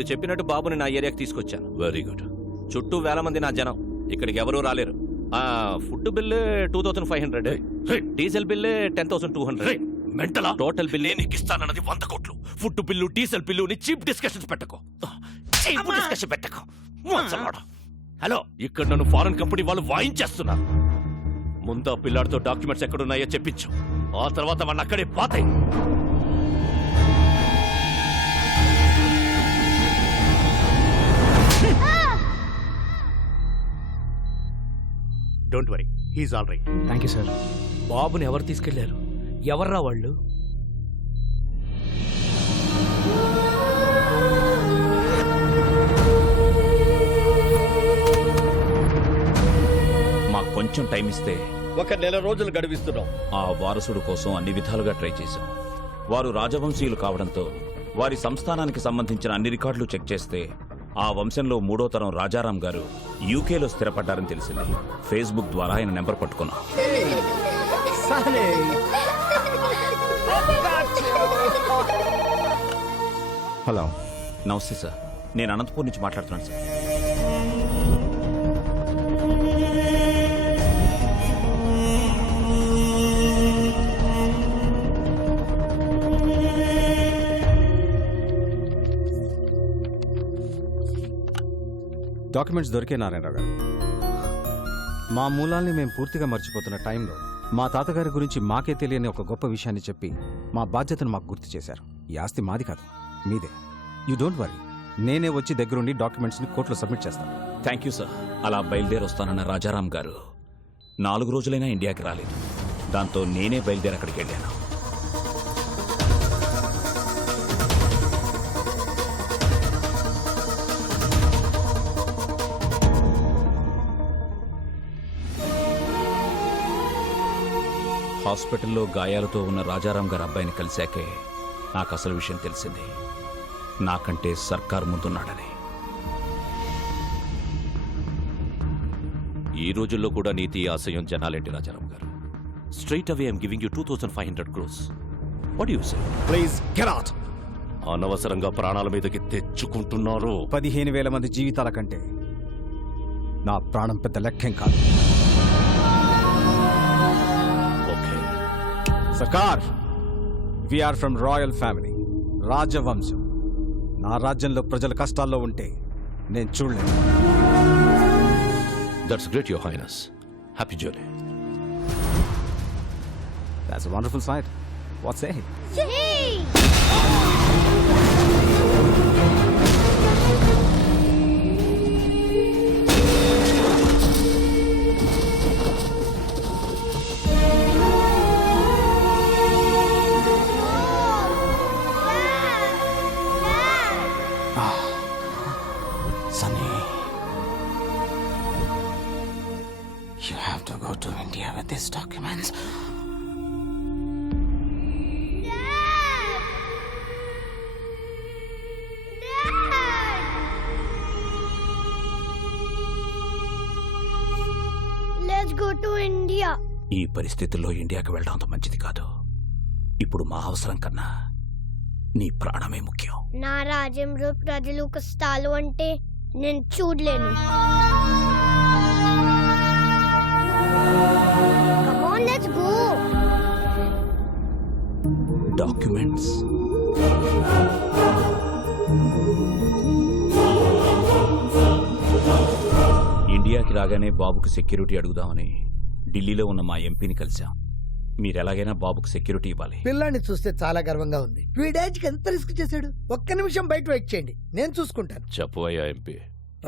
మీరు చెప్పినట్టు బాబుని నా ఏరియాకి తీసుకొచ్చాను. Very good. చుట్టూ వేల మంది నా జనం, ఇక్కడికి ఎవరూ రాలేరు. Food bill 2500, diesel bill 10,200. మెంటలా? టోటల్ బిల్లు నీకు ఇస్తానన్నది 100 కోట్లు. ఫుడ్ బిల్లు, డీజిల్ బిల్లు ని చీప్ డిస్కషన్స్ పెట్టకు. హలో, ఇక్కడ నన్ను ఫారెన్ కంపెనీ వాళ్ళు వాయించేస్తున్నారు. ముందా పిల్లాడితో డాక్యుమెంట్స్ ఎక్కడున్నాయో చెప్పించు. ఆ తర్వాత మన అక్కడే పాతాయి. Don't worry, he's all right. Thank you sir. బాబుని ఎవరు తీసుకెళ్లారు? ఎవర్రా వాళ్ళు? మాకు కొంచెం టైం ఇస్తే 1 నెల రోజులు గడివిస్తున్నాం. ఆ వారసుడు కోసం అన్ని విధాలుగా ట్రై చేశాం. వారు రాజవంశీయులు కావడంతో వారి సంస్థానానికి సంబంధించిన అన్ని రికార్డులు చెక్ చేస్తే ఆ వంశంలో 3వ తరం రాజారాం గారు యూకేలో స్థిరపడ్డారని తెలిసింది. ఫేస్బుక్ ద్వారా ఆయన నెంబర్ పట్టుకున్నాం. హలో. నమస్తే సార్, నేను అనంతపూర్ నుంచి మాట్లాడుతున్నాను సార్. డాక్యుమెంట్స్ దొరికే నారాయణరావు గారు. మా మూలాల్ని మేము పూర్తిగా మర్చిపోతున్న టైంలో మా తాతగారి గురించి మాకే తెలియని ఒక గొప్ప విషయాన్ని చెప్పి మా బాధ్యతను మాకు గుర్తు చేశారు. ఈ ఆస్తి మాది కాదు, మీదే. యూ డోంట్ వరీ, నేనే వచ్చి దగ్గరుండి డాక్యుమెంట్స్ని కోర్టులో సబ్మిట్ చేస్తాను. Thank you sir. అలా బయలుదేరి వస్తానన్న రాజారాం గారు 4 రోజులైనా ఇండియాకి రాలేదు. దాంతో నేనే బయలుదేరి అక్కడికి వెళ్ళాను. హాస్పిటల్లో గాయాలతో ఉన్న రాజారాం గారి అబ్బాయిని కలిశాకే నాకు అసలు విషయం తెలిసింది. నాకంటే సర్కార్ ముందున్నాడని. ఈ రోజుల్లో కూడా నీతి ఆశయం జనాలేంటి రాజారాం గారు? Straight away I'm giving you 2500 crores. What you say? Please get out. అనవసరంగా ప్రాణాల మీదకి తెచ్చుకుంటున్నారు. 15,000 మంది జీవితాల కంటే నా ప్రాణం పెద్ద లెక్కేం కాదు. ఓకే సర్కార్, వీఆర్ ఫ్రమ్ రాయల్ ఫ్యామిలీ, రాజవంశం. నా రాజ్యంలో ప్రజల కష్టాల్లో ఉంటే నేను చూడలేను. That's great your highness. Happy journey. That's a wonderful sight. What say? Sunny, you have to go to India with these documents. Let's go to India. ఈ పరిస్థితుల్లో ఇండియాకి వెళ్ళడం అంత మంచిది కాదు. ఇప్పుడు మా అవసరం కన్నా నీ ప్రాణమే ముఖ్యం. నా రాజ్యంలో ప్రజలు కష్టాలు అంటే నేను చూడలేను. Come on, let's go. Documents. ఇండియాకి రాగానే బాబుకు సెక్యూరిటీ అడుగుదామని ఢిల్లీలో ఉన్న మా ఎంపీని కలిశాం. మీరు ఎలాగైనా బాబుకు సెక్యూరిటీ ఇవ్వాలి. పిల్లాన్ని చూస్తే చాలా గర్వంగా ఉంది. వీడేజ్కి ఎంత రిస్క్ చేశాడు. ఒక్క నిమిషం బయట వెయిట్ చేయండి, నేను చూసుకుంటాను. చెప్పు అయ్యా ఎంపీ.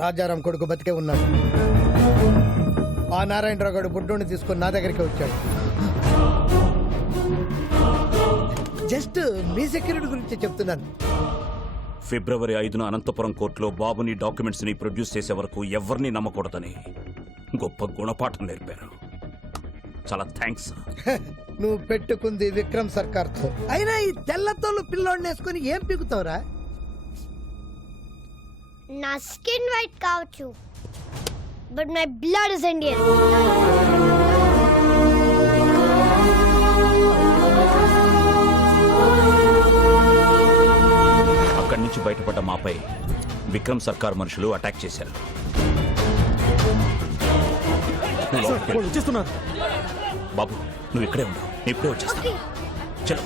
రాజారాం కొడుకు బతికే ఉన్నాడు. ఆ నారాయణరావు గారు బుడ్డోని తీసుకొని నా దగ్గరికి వచ్చాడు. జస్ట్ మీ సెక్యూరిటీ గురించి చెప్తున్నాను. ఫిబ్రవరి 5న అనంతపురం కోర్టులో బాబుని డాక్యుమెంట్స్ ని ప్రొడ్యూస్ చేసే వరకు ఎవరిని నమ్మకూడదని గొప్ప గుణపాఠం నేర్పారు. చాలా థ్యాంక్స్. నువ్వు పెట్టుకుంది విక్రమ్ సర్కార్ తో. అయినా ఈ తెల్లతోళ్ళు పిల్లోడిని వేసుకొని ఏం పీకుతావురా? నా స్కిన్ వైట్ కావచ్చు, but my blood is Indian. అక్కడి నుంచి బయటపడ్డ మాపై విక్రమ్ సర్కార్ మనుషులు అటాక్ చేశారు. బాబు నువ్వు ఇక్కడే ఉండు, నేను ఇప్పుడే వచ్చేస్తాను. చలో.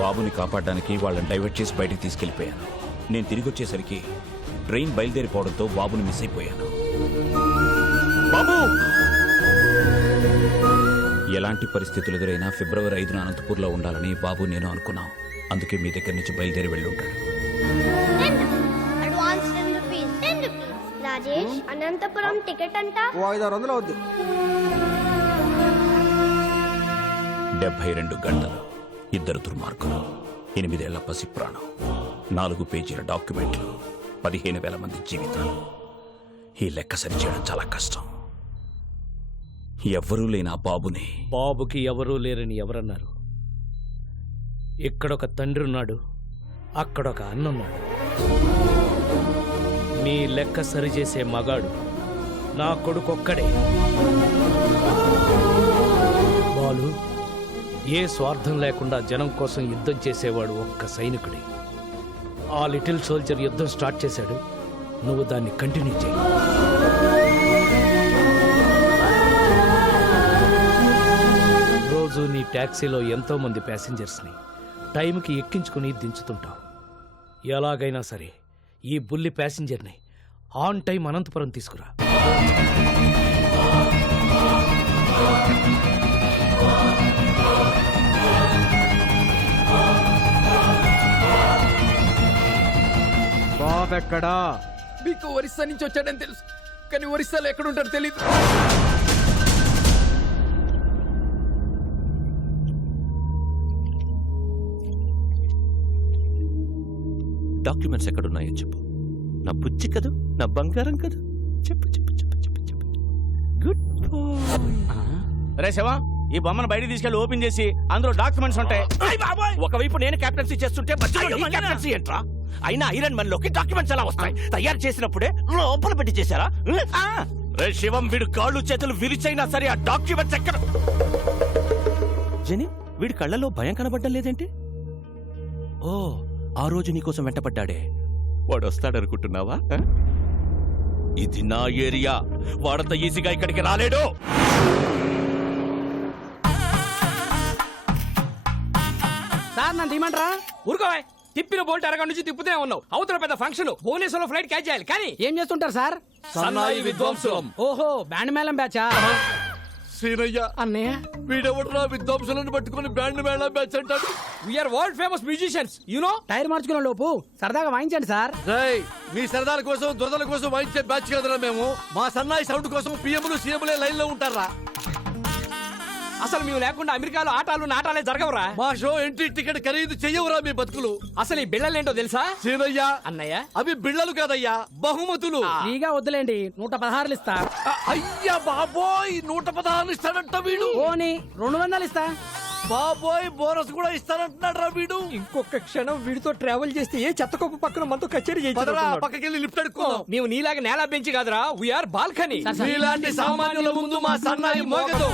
బాబుని కాపాడడానికి వాళ్ళని డైవర్ట్ చేసి బయటికి తీసుకెళ్లిపోయాను. నేను తిరిగి వచ్చేసరికి ట్రైన్ బయలుదేరిపోవడంతో బాబుని మిస్ అయిపోయాను. బాబు! ఎలాంటి పరిస్థితులు ఎదురైనా ఫిబ్రవరి 5న అనంతపూర్లో ఉండాలని బాబు నేను అనుకున్నాం. అందుకే మీ దగ్గర నుంచి బయలుదేరి వెళ్ళి ఉంటాడు. Advance 10 rupees. 10 rupees. Rajesh, Anantapuram ticket అంట 500 అవుద్ది. 72 గంటలు, 2 దుర్మార్గులు, 8 ఏళ్ల పసి ప్రాణం, 4 పేజీల డాక్యుమెంట్లు, 15,000 మంది జీవితాలు. ఈ లెక్క సరిచేయడం చాలా కష్టం. ఎవ్వరూ లేని ఆ బాబుని బాబుకి ఎవరూ లేరని ఎవరన్నారు? ఇక్కడొక తండ్రి ఉన్నాడు, అక్కడొక అన్నున్నాడు. మీ లెక్క సరిచేసే మగాడు నా కొడుకొక్కడే. బాలు, ఏ స్వార్థం లేకుండా జనం కోసం యుద్ధం చేసేవాడు ఒక్క సైనికుడే. ఆ లిటిల్ సోల్జర్ యుద్ధం స్టార్ట్ చేశాడు, నువ్వు దాన్ని కంటిన్యూ చేయి. రోజు నీ ట్యాక్సీలో ఎంతో మంది ప్యాసింజర్స్ని టైంకి ఎక్కించుకుని దించుతుంటావు. ఎలాగైనా సరే ఈ బుల్లి ప్యాసింజర్ని ఆన్ టైం అనంతపురం తీసుకురా. బాబెక్కడా? మీకు ఒరిస్సా నుంచి వచ్చాడని తెలుసు, కానీ ఒరిస్సాలో ఎక్కడుంటాడో తెలియదు. డాక్యుమెంట్స్ ఎక్కడున్నాయో చెప్పు. నా బుజ్జి కదూ, నా బంగారం కదూ. చెప్పు చెప్పు చెప్పు చెప్పు చెప్పు. Good bye. రే శివ, ఈ బొమ్మను బయట తీసుకెళ్లి ఓపెన్ చేసి అందులో డాక్యుమెంట్స్ ఉంటాయి. ఒకవైపు నేను కెప్టెన్సీ చేస్తుంటే మధ్యలో నీ కెప్టెన్సీ ఏంట్రా? అయినా ఐరన్ మన్ లోకి డాక్యుమెంట్స్ ఎలా వస్తాయి? తయారు చేసినప్పుడే లోపల పెట్టి చేశారా? రే శివం, వీడు కాళ్ళు చేతులు విరిచైనా సరే ఆ డాక్యుమెంట్స్ ఎక్కడ? జని, వీడి కళ్ళలో భయం కనబడ్డం లేదేంటి? ఓ, ఆ రోజు నీకోసం వెంటపడ్డాడే, వాడు వస్తాడనుకుంటున్నావా? ఇది నా ఏరియా, వాడంత ఈజీగా ఇక్కడికి రాలేడు. సార్ నన్ను తీయమంటారా? ఊరుకోవా, తిప్పిన బోల్ట్ అరగంట నుంచి తిప్పుతూనే ఉన్నావు. అవతల పెద్ద ఫంక్షన్, భువనేశ్వర్లో ఫ్లైట్ క్యాచ్ చేయాలి. కానీ ఏం చేస్తుంటారు సార్? సన్నాయి విద్వాంసులం. ఓహో, బ్యాండ్ మేళం బ్యాచా? సీనయ్య, అన్నయ్య, వీడెవడరా విద్వాంసులను పట్టుకుని బ్యాండ్ మేళం బ్యాచ్ అంటాడు? We are world famous musicians, you know. Tyre మార్చుకునే లోపు సరదాగా వాయించండి సార్. మీ సరదాల కోసం దురదల కోసం వాయించే బ్యాచ్ కదరా మేము. మా సన్నాయి సౌండ్ కోసం పిఎంలు సీఎంలే లైన్ లో ఉంటారా? అసలు మేము లేకుండా అమెరికాలో ఆటాలు నాటాలే జరగవురా. మా షో ఎంట్రీ టికెట్ ఖరీదు చెయ్యవురా మీ బతుకులు. అసలు ఈ బిళ్ళలేంటో తెలుసా? సీనయ్య, అన్నయ్య, అవి బిళ్ళలు కాదయ్యా, బహుమతులు. ఫ్రీగా వద్దులేండి, 116 ఇస్తా. అయ్యా బాబోయ్, 116 ఇస్తాడంట వీడు. ఓని 200 ఇస్తా. బాబోయ్, బోనస్ కూడా ఇస్తానంటున్నాడు రా వీడు. ఇంకొక క్షణం వీడితో ట్రావెల్ చేస్తే ఏ చెత్తకొప్పు పక్కన మనతో కచేరీ పదరా, పక్కకెళ్ళి లిఫ్ట్ అడుక్కుందాం. మేము నీలాగా నేల బెంచి కాదురా, వీఆర్ బాల్కనీ. మీలాంటి సామాన్యుల ముందు మా సన్నాయి మోగదు.